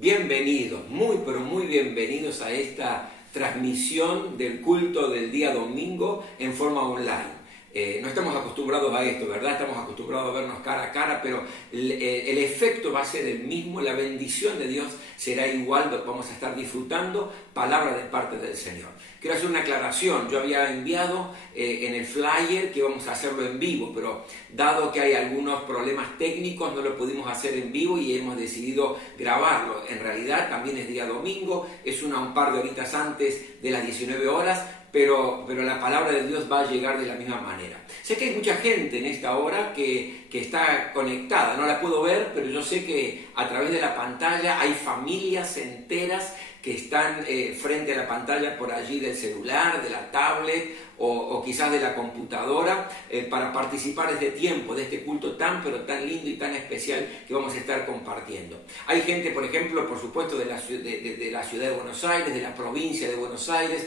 Bienvenidos, muy pero muy bienvenidos a esta transmisión del culto del día domingo en forma online. No estamos acostumbrados a esto, ¿verdad? Estamos acostumbrados a vernos cara a cara, pero el efecto va a ser el mismo, la bendición de Dios será igual, vamos a estar disfrutando palabra de parte del Señor. Quiero hacer una aclaración, yo había enviado en el flyer que íbamos a hacerlo en vivo, pero dado que hay algunos problemas técnicos no lo pudimos hacer en vivo y hemos decidido grabarlo. En realidad también es día domingo, es un par de horitas antes de las 19 horas, pero la palabra de Dios va a llegar de la misma manera. Sé que hay mucha gente en esta hora que está conectada, no la puedo ver, pero yo sé que a través de la pantalla hay familias enteras que están frente a la pantalla por allí del celular, de la tablet o quizás de la computadora para participar de este tiempo, de este culto tan pero tan lindo y tan especial que vamos a estar compartiendo. Hay gente, por ejemplo, por supuesto, de la ciudad de Buenos Aires, de la provincia de Buenos Aires.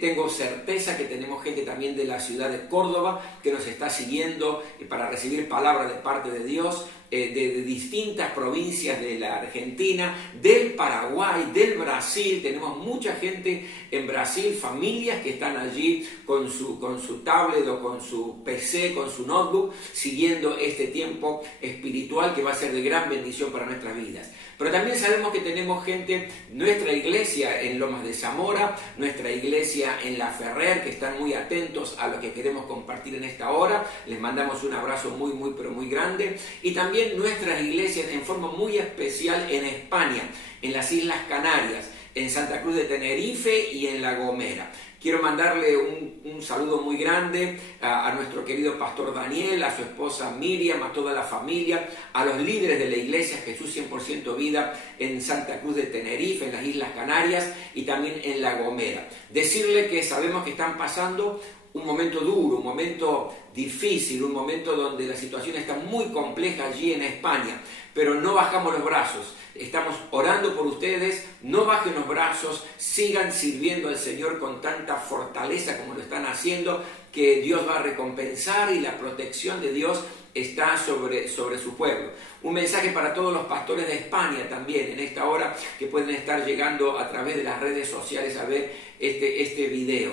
Tengo certeza que tenemos gente también de la ciudad de Córdoba que nos está siguiendo para recibir palabra de parte de Dios. De distintas provincias de la Argentina, del Paraguay, del Brasil. Tenemos mucha gente en Brasil, familias que están allí con su tablet o con su PC, con su notebook, siguiendo este tiempo espiritual que va a ser de gran bendición para nuestras vidas. Pero también sabemos que tenemos gente, nuestra iglesia en Lomas de Zamora, nuestra iglesia en La Ferrer, que están muy atentos a lo que queremos compartir en esta hora. Les mandamos un abrazo muy, pero muy grande. Y también nuestras iglesias en forma muy especial en España, en las Islas Canarias, en Santa Cruz de Tenerife y en La Gomera. Quiero mandarle un saludo muy grande a nuestro querido pastor Daniel, a su esposa Miriam, a toda la familia, a los líderes de la iglesia Jesús 100% Vida en Santa Cruz de Tenerife, en las Islas Canarias y también en La Gomera. Decirle que sabemos que están pasando un momento duro, un momento difícil, un momento donde la situación está muy compleja allí en España, pero no bajamos los brazos. Estamos orando por ustedes, no bajen los brazos, sigan sirviendo al Señor con tanta fortaleza como lo están haciendo, que Dios va a recompensar y la protección de Dios está sobre su pueblo. Un mensaje para todos los pastores de España también en esta hora que pueden estar llegando a través de las redes sociales a ver este video.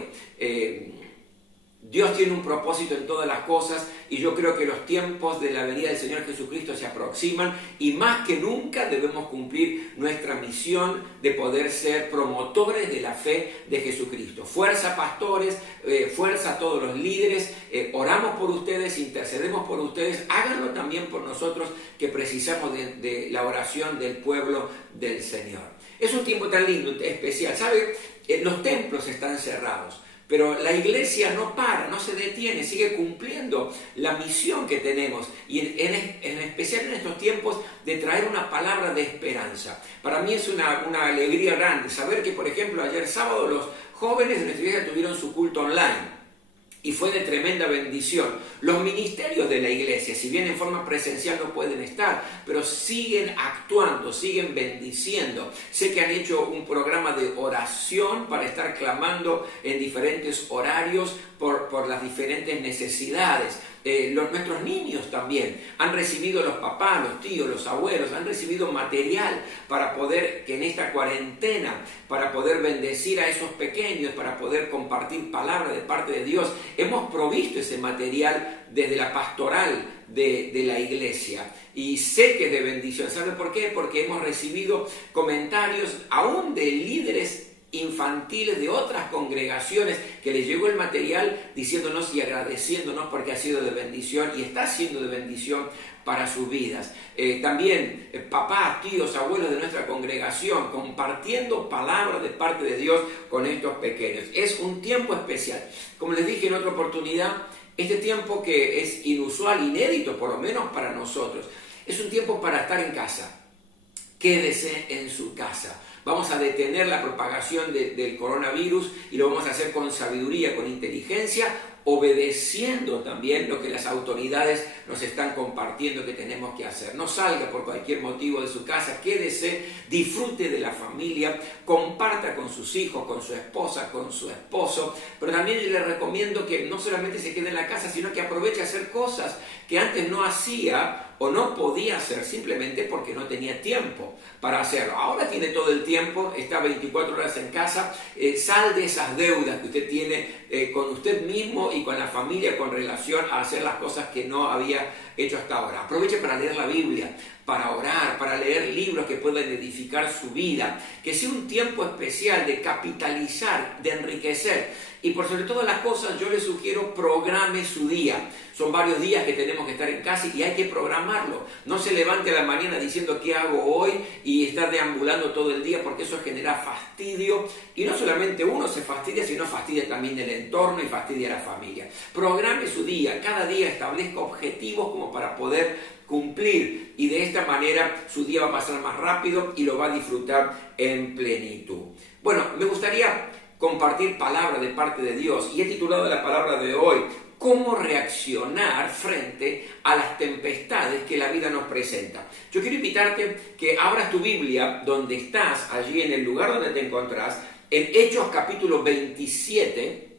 Dios tiene un propósito en todas las cosas y yo creo que los tiempos de la venida del Señor Jesucristo se aproximan y más que nunca debemos cumplir nuestra misión de poder ser promotores de la fe de Jesucristo. Fuerza, pastores, fuerza a todos los líderes, oramos por ustedes, intercedemos por ustedes, háganlo también por nosotros que precisamos de la oración del pueblo del Señor. Es un tiempo tan lindo, especial, ¿sabe? Los templos están cerrados. Pero la iglesia no para, no se detiene, sigue cumpliendo la misión que tenemos y en especial en estos tiempos de traer una palabra de esperanza. Para mí es una alegría grande saber que, por ejemplo, ayer sábado los jóvenes de nuestra iglesia tuvieron su culto online. Y fue de tremenda bendición. Los ministerios de la iglesia, si bien en forma presencial no pueden estar, pero siguen actuando, siguen bendiciendo. Sé que han hecho un programa de oración para estar clamando en diferentes horarios por las diferentes necesidades. Nuestros niños también han recibido, los papás, los tíos, los abuelos, han recibido material para poder, que en esta cuarentena, para poder bendecir a esos pequeños, para poder compartir palabra de parte de Dios. Hemos provisto ese material desde la pastoral de la iglesia y sé que es de bendición. ¿Sabe por qué? Porque hemos recibido comentarios aún de líderes infantiles de otras congregaciones que les llegó el material diciéndonos y agradeciéndonos porque ha sido de bendición y está siendo de bendición para sus vidas. También papás, tíos, abuelos de nuestra congregación compartiendo palabras de parte de Dios con estos pequeños. Es un tiempo especial. Como les dije en otra oportunidad, este tiempo que es inusual, inédito por lo menos para nosotros, es un tiempo para estar en casa. Quédese en su casa. Vamos a detener la propagación del coronavirus y lo vamos a hacer con sabiduría, con inteligencia, obedeciendo también lo que las autoridades nos están compartiendo que tenemos que hacer. No salga por cualquier motivo de su casa, quédese, disfrute de la familia, comparta con sus hijos, con su esposa, con su esposo, pero también yo le recomiendo que no solamente se quede en la casa, sino que aproveche a hacer cosas que antes no hacía o no podía hacer simplemente porque no tenía tiempo para hacerlo. Ahora tiene todo el tiempo, está 24 horas en casa, sal de esas deudas que usted tiene con usted mismo y con la familia con relación a hacer las cosas que no había hecho hasta ahora. Aproveche para leer la Biblia, para orar, para leer libros que puedan edificar su vida, que sea un tiempo especial de capitalizar, de enriquecer. Y por sobre todas las cosas yo le sugiero programe su día. Son varios días que tenemos que estar en casa y hay que programarlo. No se levante a la mañana diciendo qué hago hoy y estar deambulando todo el día, porque eso genera fastidio. Y no solamente uno se fastidia, sino fastidia también el entorno y fastidia a la familia. Programe su día. Cada día establezca objetivos como para poder cumplir, y de esta manera su día va a pasar más rápido y lo va a disfrutar en plenitud. Bueno, me gustaría compartir palabra de parte de Dios y he titulado la palabra de hoy ¿Cómo reaccionar frente a las tempestades que la vida nos presenta? Yo quiero invitarte que abras tu Biblia donde estás, allí en el lugar donde te encontrás, en Hechos capítulo 27,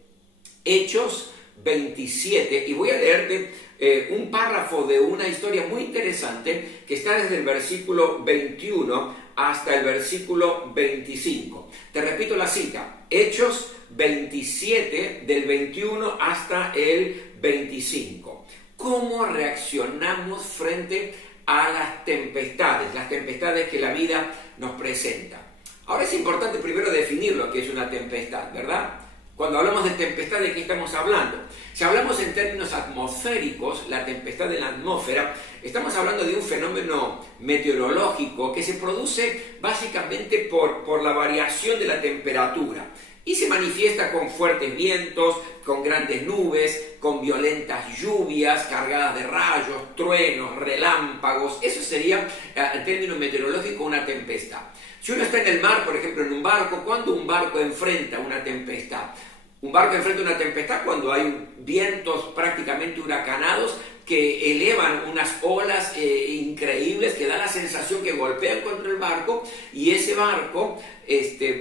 Hechos 27, y voy a leerte un párrafo de una historia muy interesante que está desde el versículo 21 hasta el versículo 25. Te repito la cita, Hechos 27 del 21 hasta el 25. ¿Cómo reaccionamos frente a las tempestades que la vida nos presenta? Ahora es importante primero definir lo que es una tempestad, ¿verdad? Cuando hablamos de tempestad, ¿de qué estamos hablando? Si hablamos en términos atmosféricos, la tempestad en la atmósfera, estamos hablando de un fenómeno meteorológico que se produce básicamente por la variación de la temperatura y se manifiesta con fuertes vientos, con grandes nubes, con violentas lluvias cargadas de rayos, truenos, relámpagos. Eso sería, en términos meteorológicos, una tempestad. Si uno está en el mar, por ejemplo, en un barco, ¿cuándo un barco enfrenta una tempestad? Un barco enfrenta una tempestad cuando hay vientos prácticamente huracanados que elevan unas olas increíbles que da la sensación que golpean contra el barco y ese barco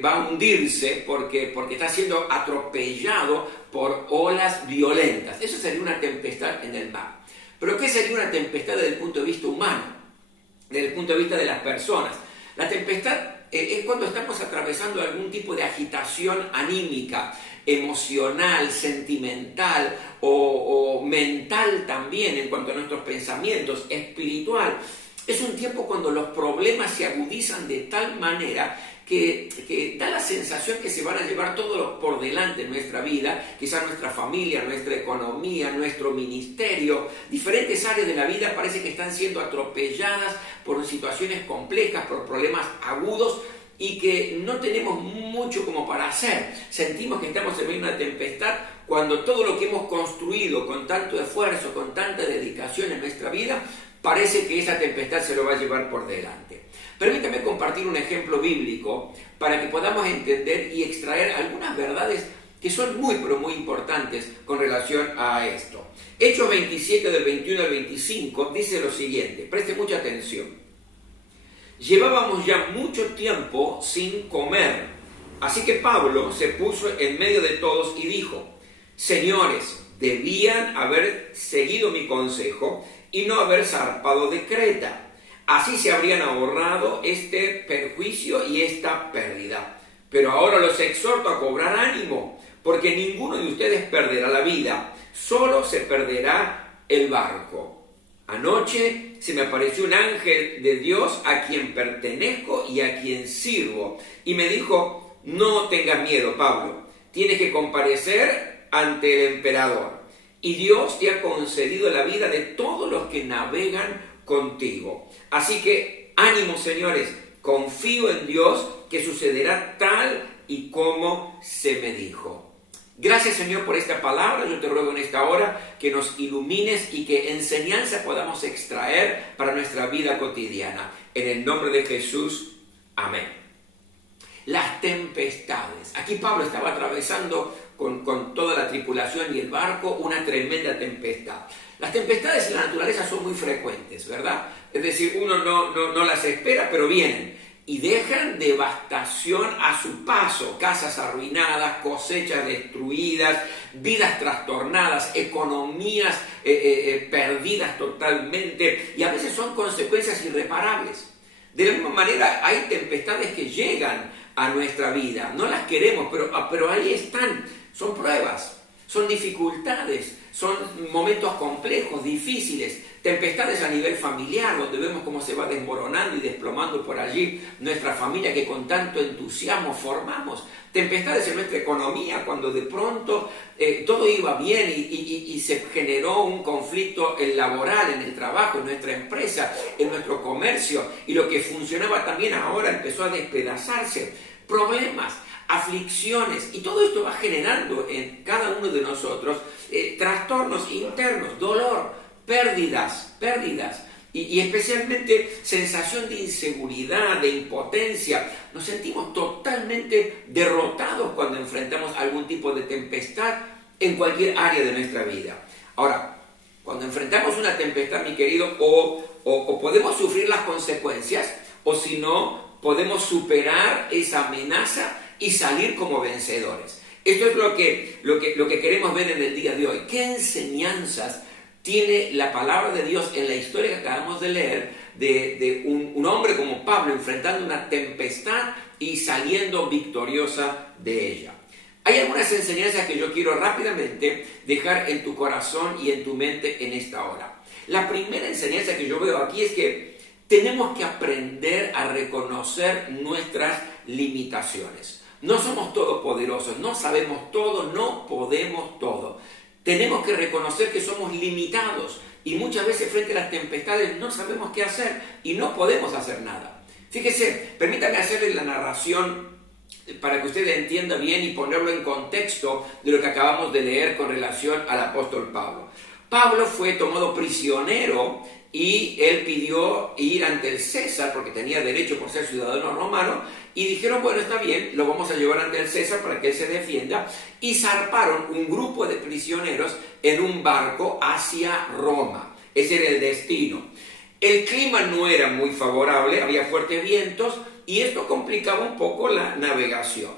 va a hundirse porque está siendo atropellado por olas violentas. Eso sería una tempestad en el mar. Pero ¿qué sería una tempestad desde el punto de vista humano? Desde el punto de vista de las personas. La tempestad es cuando estamos atravesando algún tipo de agitación anímica, emocional, sentimental o mental también en cuanto a nuestros pensamientos, espiritual. Es un tiempo cuando los problemas se agudizan de tal manera que da la sensación que se van a llevar todo por delante en nuestra vida, quizás nuestra familia, nuestra economía, nuestro ministerio, diferentes áreas de la vida parece que están siendo atropelladas por situaciones complejas, por problemas agudos y que no tenemos mucho como para hacer. Sentimos que estamos en medio de una tempestad cuando todo lo que hemos construido con tanto esfuerzo, con tanta dedicación en nuestra vida, parece que esa tempestad se lo va a llevar por delante. Permítame compartir un ejemplo bíblico para que podamos entender y extraer algunas verdades que son muy, pero muy importantes con relación a esto. Hechos 27 del 21 al 25 dice lo siguiente, preste mucha atención. Llevábamos ya mucho tiempo sin comer, así que Pablo se puso en medio de todos y dijo, señores, debían haber seguido mi consejo y no haber zarpado de Creta. Así se habrían ahorrado este perjuicio y esta pérdida. Pero ahora los exhorto a cobrar ánimo, porque ninguno de ustedes perderá la vida, solo se perderá el barco. Anoche se me apareció un ángel de Dios a quien pertenezco y a quien sirvo, y me dijo, no tengas miedo, Pablo, tienes que comparecer ante el emperador, y Dios te ha concedido la vida de todos los que navegan contigo. Así que ánimo, señores, confío en Dios que sucederá tal y como se me dijo. Gracias, Señor, por esta palabra. Yo te ruego en esta hora que nos ilumines y que enseñanza podamos extraer para nuestra vida cotidiana. En el nombre de Jesús, amén. Las tempestades. Aquí Pablo estaba atravesando con toda la tripulación y el barco una tremenda tempestad. Las tempestades en la naturaleza son muy frecuentes, ¿verdad? Es decir, uno no las espera, pero vienen y dejan devastación a su paso, casas arruinadas, cosechas destruidas, vidas trastornadas, economías perdidas totalmente, y a veces son consecuencias irreparables. De la misma manera, hay tempestades que llegan a nuestra vida, no las queremos, pero ahí están, son pruebas, son dificultades, son momentos complejos, difíciles, tempestades a nivel familiar, donde vemos cómo se va desmoronando y desplomando por allí nuestra familia que con tanto entusiasmo formamos, tempestades en nuestra economía, cuando de pronto todo iba bien y se generó un conflicto laboral en el trabajo, en nuestra empresa, en nuestro comercio, y lo que funcionaba también ahora empezó a despedazarse, problemas, aflicciones, y todo esto va generando en cada uno de nosotros trastornos internos, dolor, pérdidas, y especialmente sensación de inseguridad, de impotencia. Nos sentimos totalmente derrotados cuando enfrentamos algún tipo de tempestad en cualquier área de nuestra vida. Ahora, cuando enfrentamos una tempestad, mi querido, o podemos sufrir las consecuencias, o si no, podemos superar esa amenaza y salir como vencedores. Esto es lo que queremos ver en el día de hoy. ¿Qué enseñanzas tiene la palabra de Dios en la historia que acabamos de leer de un hombre como Pablo enfrentando una tempestad y saliendo victoriosa de ella? Hay algunas enseñanzas que yo quiero rápidamente dejar en tu corazón y en tu mente en esta hora. La primera enseñanza que yo veo aquí es que tenemos que aprender a reconocer nuestras limitaciones. No somos todopoderosos, no sabemos todo, no podemos todo. Tenemos que reconocer que somos limitados y muchas veces frente a las tempestades no sabemos qué hacer y no podemos hacer nada. Fíjese, permítame hacerle la narración para que usted entienda bien y ponerlo en contexto de lo que acabamos de leer con relación al apóstol Pablo. Pablo fue tomado prisionero y él pidió ir ante el César porque tenía derecho por ser ciudadano romano, y dijeron, bueno, está bien, lo vamos a llevar ante el César para que él se defienda, y zarparon un grupo de prisioneros en un barco hacia Roma. Ese era el destino. El clima no era muy favorable, había fuertes vientos y esto complicaba un poco la navegación.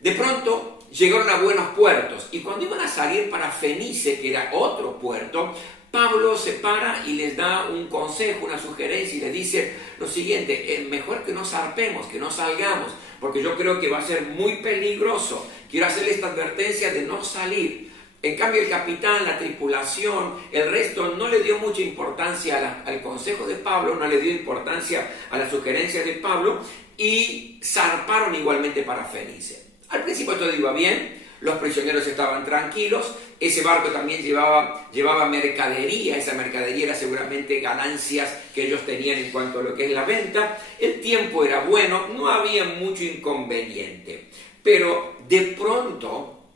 De pronto llegaron a buenos puertos y cuando iban a salir para Fenice, que era otro puerto, Pablo se para y les da un consejo, una sugerencia y les dice lo siguiente: es mejor que no zarpemos, que no salgamos, porque yo creo que va a ser muy peligroso. Quiero hacerle esta advertencia de no salir. En cambio el capitán, la tripulación, el resto no le dio mucha importancia al consejo de Pablo, no le dio importancia a la sugerencia de Pablo y zarparon igualmente para Fenice. Al principio todo iba bien. Los prisioneros estaban tranquilos, ese barco también llevaba mercadería, esa mercadería era seguramente ganancias que ellos tenían en cuanto a lo que es la venta, el tiempo era bueno, no había mucho inconveniente, pero de pronto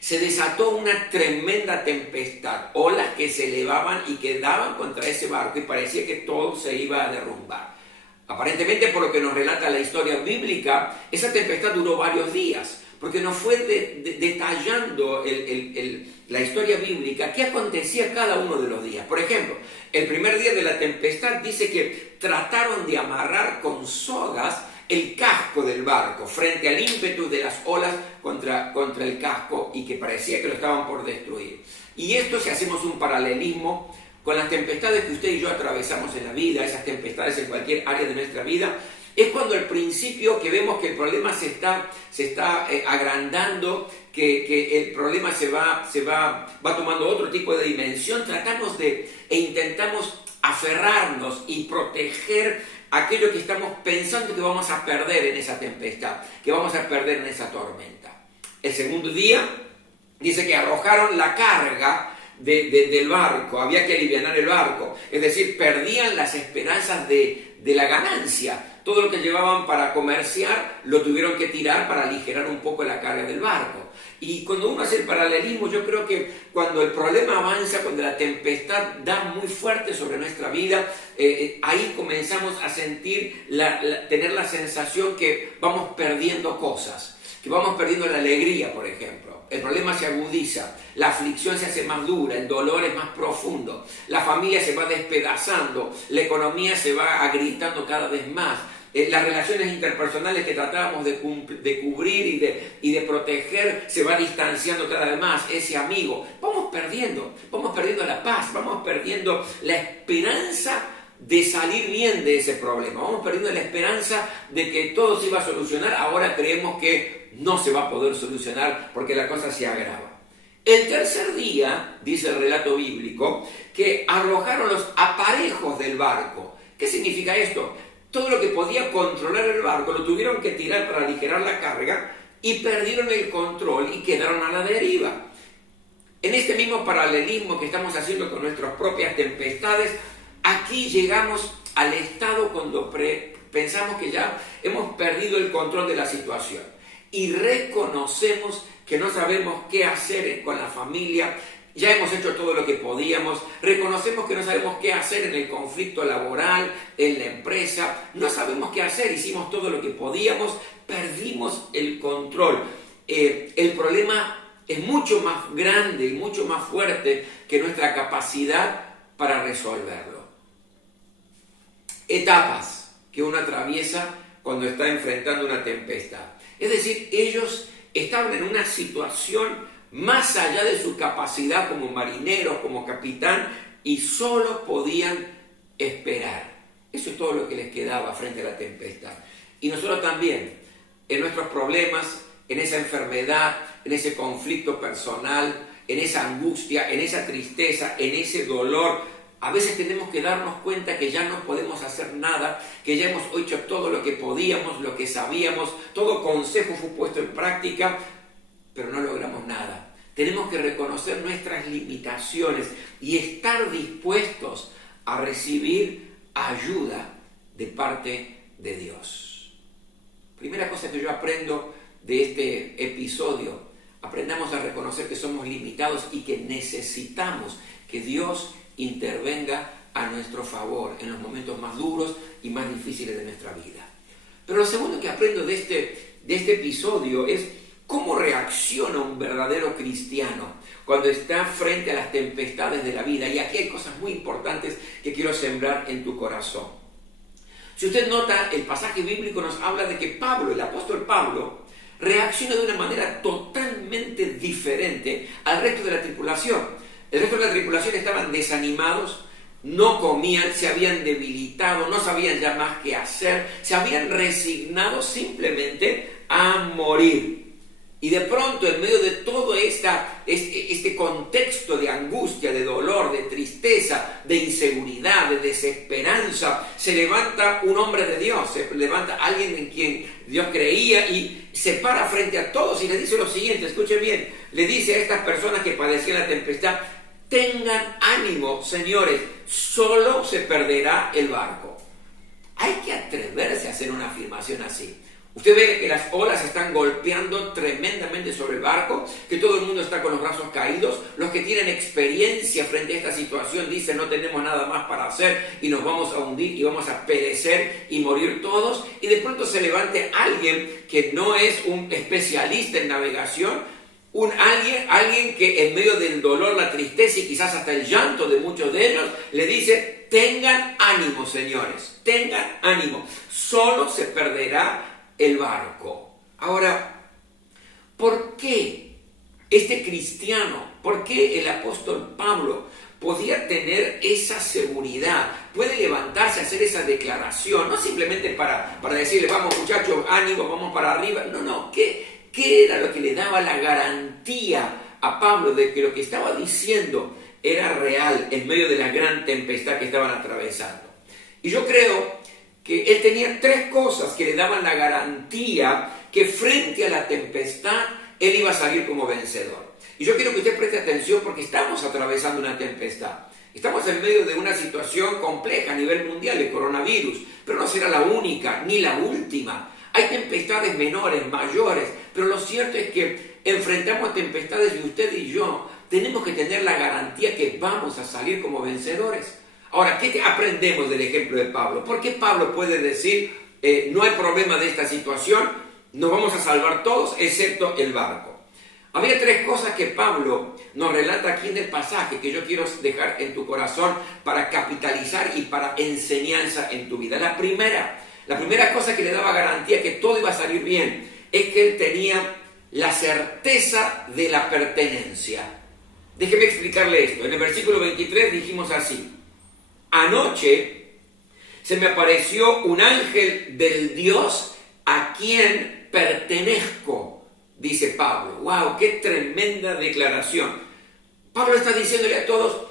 se desató una tremenda tempestad, olas que se elevaban y que daban contra ese barco y parecía que todo se iba a derrumbar. Aparentemente, por lo que nos relata la historia bíblica, esa tempestad duró varios días, porque nos fue detallando la historia bíblica qué acontecía cada uno de los días. Por ejemplo, el primer día de la tempestad dice que trataron de amarrar con sogas el casco del barco frente al ímpetu de las olas contra el casco y que parecía que lo estaban por destruir. Y esto, si hacemos un paralelismo con las tempestades que usted y yo atravesamos en la vida, esas tempestades en cualquier área de nuestra vida, es cuando al principio que vemos que el problema se está agrandando, que el problema se va tomando otro tipo de dimensión, tratamos e intentamos aferrarnos y proteger aquello que estamos pensando que vamos a perder en esa tempestad, que vamos a perder en esa tormenta. El segundo día dice que arrojaron la carga del barco, había que alivianar el barco, es decir, perdían las esperanzas de la ganancia. Todo lo que llevaban para comerciar lo tuvieron que tirar para aligerar un poco la carga del barco. Y cuando uno hace el paralelismo, yo creo que cuando el problema avanza, cuando la tempestad da muy fuerte sobre nuestra vida, ahí comenzamos a sentir, tener la sensación que vamos perdiendo cosas. que vamos perdiendo la alegría, por ejemplo. El problema se agudiza, la aflicción se hace más dura, el dolor es más profundo, la familia se va despedazando, la economía se va agrietando cada vez más. Las relaciones interpersonales que tratábamos de cubrir y de proteger se va distanciando cada vez más. Ese amigo, vamos perdiendo la paz, vamos perdiendo la esperanza de salir bien de ese problema, vamos perdiendo la esperanza de que todo se iba a solucionar. Ahora creemos que no se va a poder solucionar porque la cosa se agrava. El tercer día, dice el relato bíblico, que arrojaron los aparejos del barco. ¿Qué significa esto? Todo lo que podía controlar el barco lo tuvieron que tirar para aligerar la carga y perdieron el control y quedaron a la deriva. En este mismo paralelismo que estamos haciendo con nuestras propias tempestades, aquí llegamos al estado cuando pensamos que ya hemos perdido el control de la situación y reconocemos que no sabemos qué hacer con la familia. Ya hemos hecho todo lo que podíamos, reconocemos que no sabemos qué hacer en el conflicto laboral, en la empresa, no sabemos qué hacer, hicimos todo lo que podíamos, perdimos el control. El problema es mucho más grande y mucho más fuerte que nuestra capacidad para resolverlo. Etapas que uno atraviesa cuando está enfrentando una tempestad. Es decir, ellos estaban en una situación más allá de su capacidad como marineros, como capitán, y solo podían esperar. Eso es todo lo que les quedaba frente a la tempestad. Y nosotros también, en nuestros problemas, en esa enfermedad, en ese conflicto personal, en esa angustia, en esa tristeza, en ese dolor, a veces tenemos que darnos cuenta que ya no podemos hacer nada, que ya hemos hecho todo lo que podíamos, lo que sabíamos, todo consejo fue puesto en práctica, pero no logramos nada. Tenemos que reconocer nuestras limitaciones y estar dispuestos a recibir ayuda de parte de Dios. Primera cosa que yo aprendo de este episodio, aprendamos a reconocer que somos limitados y que necesitamos que Dios intervenga a nuestro favor en los momentos más duros y más difíciles de nuestra vida. Pero lo segundo que aprendo de este episodio es cómo reacciona un verdadero cristiano cuando está frente a las tempestades de la vida. Y aquí hay cosas muy importantes que quiero sembrar en tu corazón. Si usted nota, el pasaje bíblico nos habla de que Pablo, el apóstol Pablo, reacciona de una manera totalmente diferente al resto de la tripulación. El resto de la tripulación estaban desanimados, no comían, se habían debilitado, no sabían ya más qué hacer, se habían resignado simplemente a morir. Y de pronto, en medio de todo este contexto de angustia, de dolor, de tristeza, de inseguridad, de desesperanza, se levanta un hombre de Dios, se levanta alguien en quien Dios creía y se para frente a todos y les dice lo siguiente, escuchen bien, le dice a estas personas que padecían la tempestad: tengan ánimo, señores, solo se perderá el barco. Hay que atreverse a hacer una afirmación así. Usted ve que las olas están golpeando tremendamente sobre el barco, que todo el mundo está con los brazos caídos. Los que tienen experiencia frente a esta situación dicen: no tenemos nada más para hacer y nos vamos a hundir y vamos a perecer y morir todos. Y de pronto se levante alguien que no es un especialista en navegación, alguien que en medio del dolor, la tristeza y quizás hasta el llanto de muchos de ellos le dice: tengan ánimo, señores, tengan ánimo, solo se perderá el barco. Ahora, ¿por qué este cristiano, por qué el apóstol Pablo podía tener esa seguridad? Puede levantarse a hacer esa declaración, no simplemente para decirle: vamos muchachos, ánimo, vamos para arriba. No, ¿qué era lo que le daba la garantía a Pablo de que lo que estaba diciendo era real en medio de la gran tempestad que estaban atravesando? Y yo creo que él tenía tres cosas que le daban la garantía que frente a la tempestad él iba a salir como vencedor. Y yo quiero que usted preste atención porque estamos atravesando una tempestad. Estamos en medio de una situación compleja a nivel mundial, el coronavirus, pero no será la única ni la última. Hay tempestades menores, mayores, pero lo cierto es que enfrentamos tempestades y usted y yo tenemos que tener la garantía que vamos a salir como vencedores. Ahora, ¿qué aprendemos del ejemplo de Pablo? ¿Por qué Pablo puede decir, no hay problema de esta situación, nos vamos a salvar todos excepto el barco. Había tres cosas que Pablo nos relata aquí en el pasaje que yo quiero dejar en tu corazón para capitalizar y para enseñanza en tu vida. La primera cosa que le daba garantía que todo iba a salir bien es que él tenía la certeza de la pertenencia. Déjeme explicarle esto. En el versículo 23 dijimos así: anoche se me apareció un ángel del Dios a quien pertenezco. Dice Pablo. ¡Wow! ¡Qué tremenda declaración! Pablo está diciéndole a todos,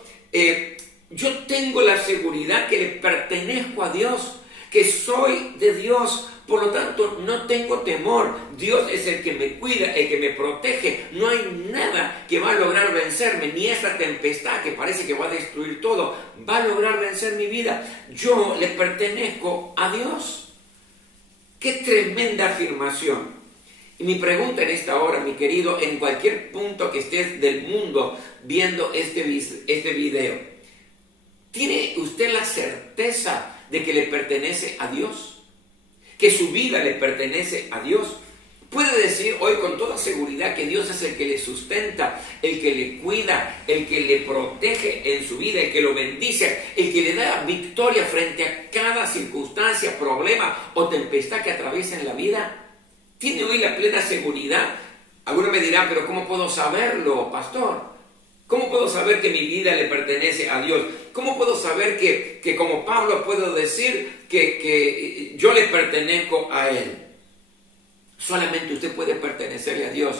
yo tengo la seguridad que le pertenezco a Dios, que soy de Dios, por lo tanto no tengo temor. Dios es el que me cuida, el que me protege. No hay nada que va a lograr vencerme, ni esta tempestad que parece que va a destruir todo, va a lograr vencer mi vida. Yo le pertenezco a Dios. ¡Qué tremenda afirmación! Y mi pregunta en esta hora, mi querido, en cualquier punto que estés del mundo viendo este video, ¿tiene usted la certeza de que le pertenece a Dios? ¿Que su vida le pertenece a Dios? ¿Puede decir hoy con toda seguridad que Dios es el que le sustenta, el que le cuida, el que le protege en su vida, el que lo bendice, el que le da victoria frente a cada circunstancia, problema o tempestad que atraviesa en la vida? ¿Tiene hoy la plena seguridad? Algunos me dirán, pero ¿cómo puedo saberlo, pastor? ¿Cómo puedo saber que mi vida le pertenece a Dios? ¿Cómo puedo saber que como Pablo puedo decir que yo le pertenezco a Él? Solamente usted puede pertenecerle a Dios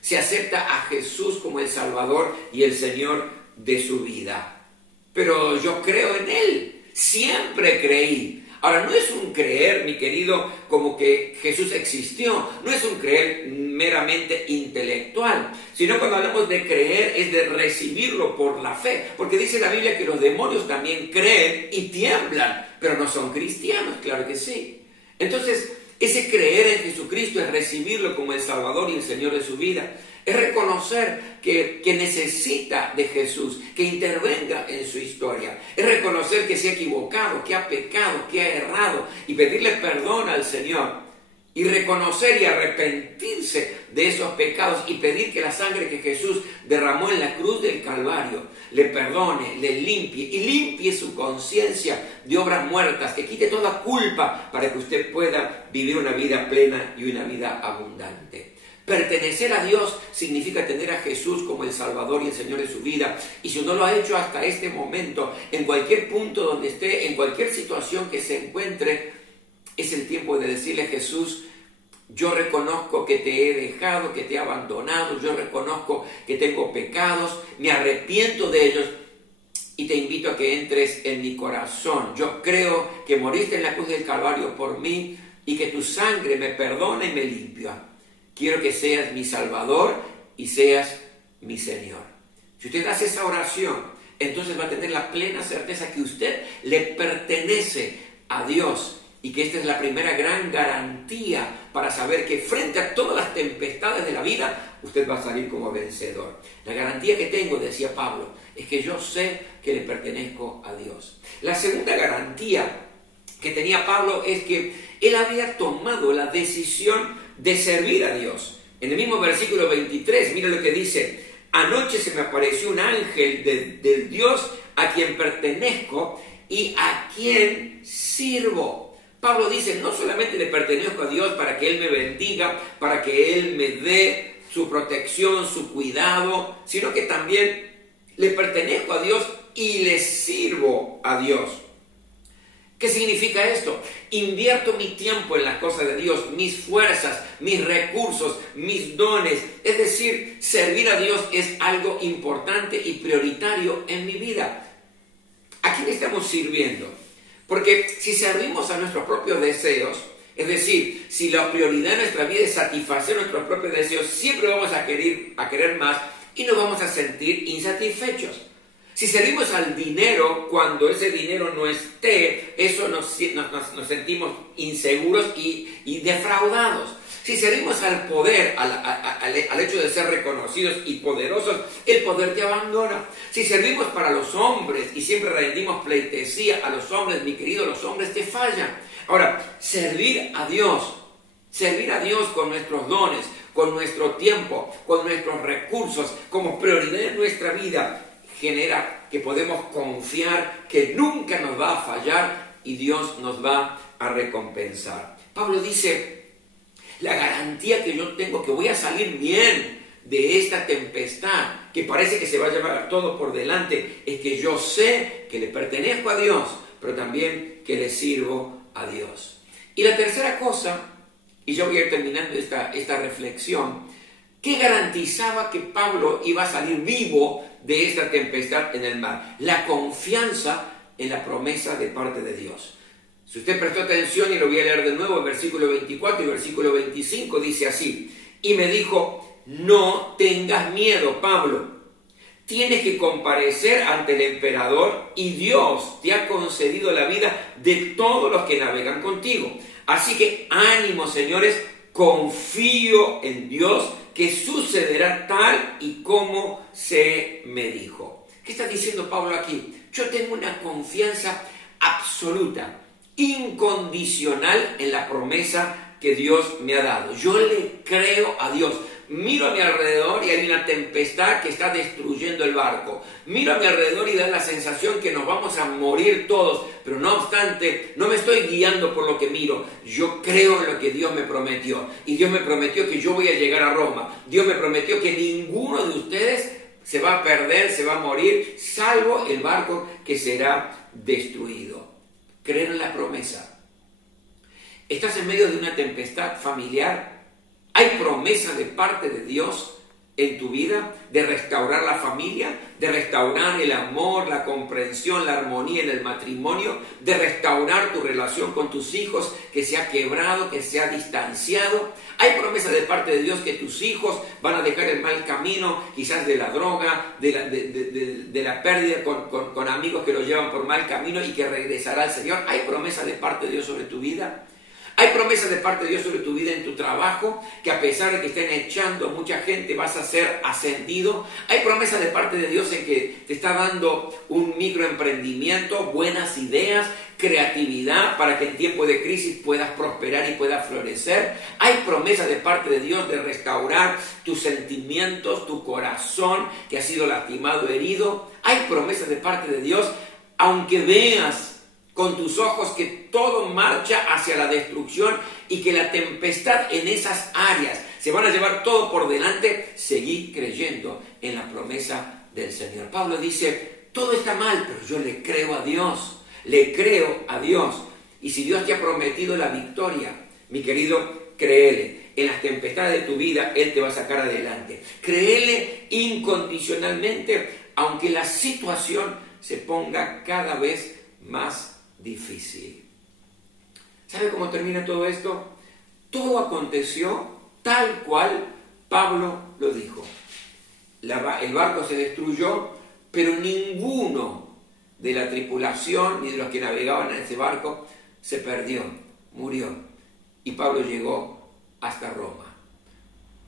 si acepta a Jesús como el Salvador y el Señor de su vida. Pero yo creo en Él, siempre creí. Ahora, no es un creer, mi querido, como que Jesús existió, no es un creer meramente intelectual, sino cuando hablamos de creer es de recibirlo por la fe, porque dice la Biblia que los demonios también creen y tiemblan, pero no son cristianos, claro que sí. Entonces, ese creer en Jesucristo es recibirlo como el Salvador y el Señor de su vida. Es reconocer que necesita de Jesús, que intervenga en su historia. Es reconocer que se ha equivocado, que ha pecado, que ha errado y pedirle perdón al Señor. Y reconocer y arrepentirse de esos pecados y pedir que la sangre que Jesús derramó en la cruz del Calvario le perdone, le limpie y limpie su conciencia de obras muertas, que quite toda culpa para que usted pueda vivir una vida plena y una vida abundante. Pertenecer a Dios significa tener a Jesús como el Salvador y el Señor de su vida. Y si no lo ha hecho hasta este momento, en cualquier punto donde esté, en cualquier situación que se encuentre, es el tiempo de decirle a Jesús: yo reconozco que te he dejado, que te he abandonado, yo reconozco que tengo pecados, me arrepiento de ellos y te invito a que entres en mi corazón. Yo creo que moriste en la cruz del Calvario por mí y que tu sangre me perdona y me limpia. Quiero que seas mi Salvador y seas mi Señor. Si usted hace esa oración, entonces va a tener la plena certeza que usted le pertenece a Dios y que esta es la primera gran garantía para saber que frente a todas las tempestades de la vida, usted va a salir como vencedor. La garantía que tengo, decía Pablo, es que yo sé que le pertenezco a Dios. La segunda garantía que tenía Pablo es que él había tomado la decisión de servir a Dios. En el mismo versículo 23, mira lo que dice: anoche se me apareció un ángel del Dios a quien pertenezco y a quien sirvo. Pablo dice, no solamente le pertenezco a Dios para que Él me bendiga, para que Él me dé su protección, su cuidado, sino que también le pertenezco a Dios y le sirvo a Dios. ¿Qué significa esto? Invierto mi tiempo en las cosas de Dios, mis fuerzas, mis recursos, mis dones. Es decir, servir a Dios es algo importante y prioritario en mi vida. ¿A quién estamos sirviendo? Porque si servimos a nuestros propios deseos, es decir, si la prioridad en nuestra vida es satisfacer nuestros propios deseos, siempre vamos a querer más y nos vamos a sentir insatisfechos. Si servimos al dinero, cuando ese dinero no esté, eso nos sentimos inseguros y defraudados. Si servimos al poder, al hecho de ser reconocidos y poderosos, el poder te abandona. Si servimos para los hombres y siempre rendimos pleitesía a los hombres, mi querido, los hombres te fallan. Ahora, servir a Dios Servir a Dios con nuestros dones, con nuestro tiempo, con nuestros recursos, como prioridad en nuestra vida, genera que podemos confiar que nunca nos va a fallar y Dios nos va a recompensar. Pablo dice, la garantía que yo tengo que voy a salir bien de esta tempestad, que parece que se va a llevar todo por delante, es que yo sé que le pertenezco a Dios, pero también que le sirvo a Dios. Y la tercera cosa, y yo voy a ir terminando esta reflexión, ¿qué garantizaba que Pablo iba a salir vivo de esta tempestad en el mar? La confianza en la promesa de parte de Dios. Si usted prestó atención, y lo voy a leer de nuevo, el versículo 24 y versículo 25 dice así: y me dijo, no tengas miedo, Pablo, tienes que comparecer ante el emperador y Dios te ha concedido la vida de todos los que navegan contigo. Así que ánimo, señores, confío en Dios que sucederá tal y como se me dijo. ¿Qué está diciendo Pablo aquí? Yo tengo una confianza absoluta, incondicional en la promesa que Dios me ha dado. Yo le creo a Dios. Miro a mi alrededor y hay una tempestad que está destruyendo el barco. Miro a mi alrededor y da la sensación que nos vamos a morir todos. Pero no obstante, no me estoy guiando por lo que miro. Yo creo en lo que Dios me prometió. Y Dios me prometió que yo voy a llegar a Roma. Dios me prometió que ninguno de ustedes se va a perder, se va a morir, salvo el barco que será destruido. Creer en la promesa. Estás en medio de una tempestad familiar. ¿Hay promesa de parte de Dios en tu vida de restaurar la familia, de restaurar el amor, la comprensión, la armonía en el matrimonio, de restaurar tu relación con tus hijos que se ha quebrado, que se ha distanciado? ¿Hay promesa de parte de Dios que tus hijos van a dejar el mal camino, quizás de la droga, de la pérdida con amigos que los llevan por mal camino y que regresará al Señor? ¿Hay promesa de parte de Dios sobre tu vida? ¿Hay promesas de parte de Dios sobre tu vida en tu trabajo? Que a pesar de que estén echando mucha gente vas a ser ascendido. ¿Hay promesas de parte de Dios en que te está dando un microemprendimiento, buenas ideas, creatividad para que en tiempo de crisis puedas prosperar y puedas florecer? ¿Hay promesas de parte de Dios de restaurar tus sentimientos, tu corazón que ha sido lastimado, herido? ¿Hay promesas de parte de Dios aunque veas con tus ojos que todo marcha hacia la destrucción y que la tempestad en esas áreas se van a llevar todo por delante? Seguí creyendo en la promesa del Señor. Pablo dice, todo está mal, pero yo le creo a Dios, le creo a Dios. Y si Dios te ha prometido la victoria, mi querido, créele. En las tempestades de tu vida, Él te va a sacar adelante. Créele incondicionalmente, aunque la situación se ponga cada vez más difícil. ¿Sabe cómo termina todo esto? Todo aconteció tal cual Pablo lo dijo. El barco se destruyó, pero ninguno de la tripulación ni de los que navegaban en ese barco se perdió, murió. Y Pablo llegó hasta Roma.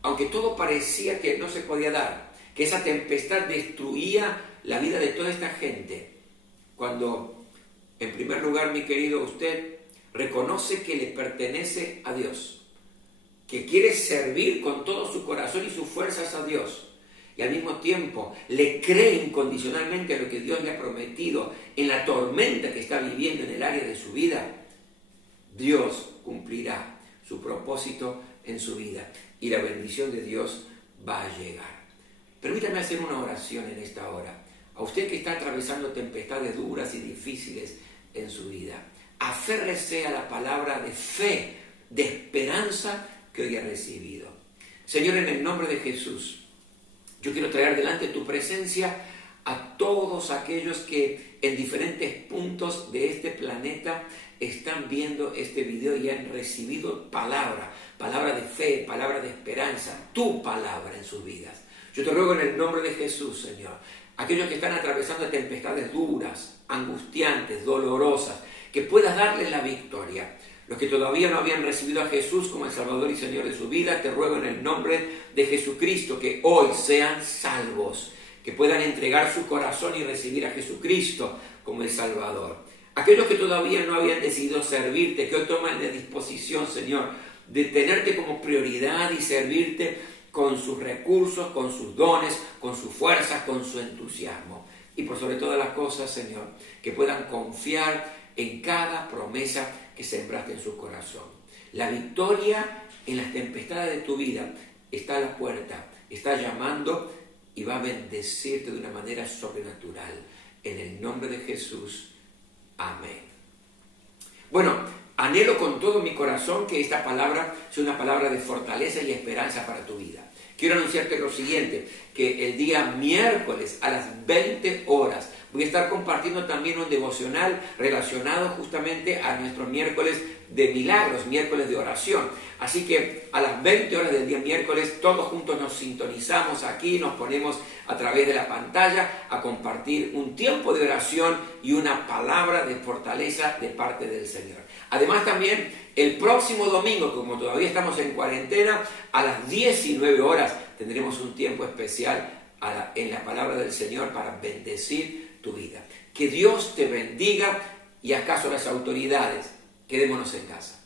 Aunque todo parecía que no se podía dar, que esa tempestad destruía la vida de toda esta gente, cuando en primer lugar, mi querido, usted reconoce que le pertenece a Dios, que quiere servir con todo su corazón y sus fuerzas a Dios, y al mismo tiempo le cree incondicionalmente a lo que Dios le ha prometido en la tormenta que está viviendo en el área de su vida, Dios cumplirá su propósito en su vida y la bendición de Dios va a llegar. Permítame hacer una oración en esta hora. A usted que está atravesando tempestades duras y difíciles en su vida, aférrese a la palabra de fe, de esperanza que hoy ha recibido. Señor, en el nombre de Jesús, yo quiero traer delante de tu presencia a todos aquellos que en diferentes puntos de este planeta están viendo este video y han recibido palabra de fe, palabra de esperanza, tu palabra en sus vidas. Yo te ruego en el nombre de Jesús, Señor, aquellos que están atravesando tempestades duras, angustiantes, dolorosas, que puedas darles la victoria. Los que todavía no habían recibido a Jesús como el Salvador y Señor de su vida, te ruego en el nombre de Jesucristo que hoy sean salvos, que puedan entregar su corazón y recibir a Jesucristo como el Salvador. Aquellos que todavía no habían decidido servirte, que hoy toman de disposición, Señor, de tenerte como prioridad y servirte con sus recursos, con sus dones, con sus fuerzas, con su entusiasmo. Y por sobre todas las cosas, Señor, que puedan confiar en cada promesa que sembraste en su corazón. La victoria en las tempestades de tu vida está a la puerta, está llamando y va a bendecirte de una manera sobrenatural. En el nombre de Jesús. Amén. Bueno, anhelo con todo mi corazón que esta palabra sea una palabra de fortaleza y esperanza para tu vida. Quiero anunciarte lo siguiente, que el día miércoles a las 20 horas voy a estar compartiendo también un devocional relacionado justamente a nuestro miércoles de milagros, miércoles de oración. Así que a las 20 horas del día miércoles todos juntos nos sintonizamos aquí, nos ponemos a través de la pantalla a compartir un tiempo de oración y una palabra de fortaleza de parte del Señor. Además también el próximo domingo, como todavía estamos en cuarentena, a las 19 horas tendremos un tiempo especial en la palabra del Señor para bendecir tu vida. Que Dios te bendiga y acaso las autoridades, quedémonos en casa.